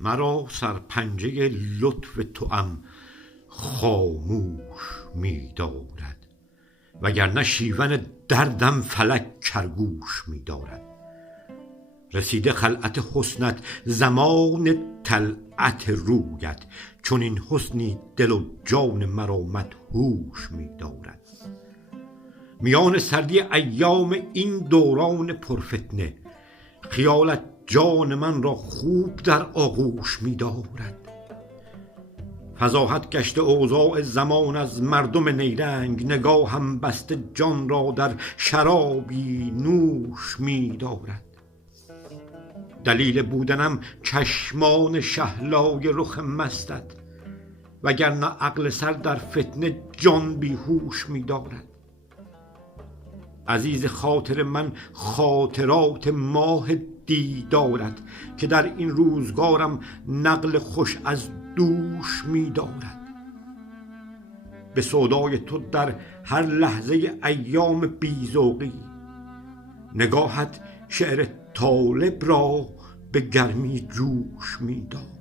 مرا سرپنجه لطف توام خاموش می دارد، وگرنه شیون دردم فلک کرگوش می دارد. رسیده خلعت حسنت زمان طلعت رویت، چون این حسنی دل و جان مرا مدهوش می دارد. میان سردی ایام این دوران پرفتنه، خیالت جان من را خوب در آغوش می دارد. فضاحت گشته اوضاع زمان از مردم نیرنگ، نگاهم بسته جان را در شرابی نوش می دارد. دلیل بودنم چشمان شهلای رخ مستت، وگرنه عقل سر در فتنه جان بیهوش می دارد. عزیز خاطر من خاطرات ماه دیدارت، که در این روزگارم نقل خوش از دوش می دارد. به سودای تو در هر لحظه ایام بی‌ذوقی، نگاهت شعر طالب را به گرمی جوش می دارد.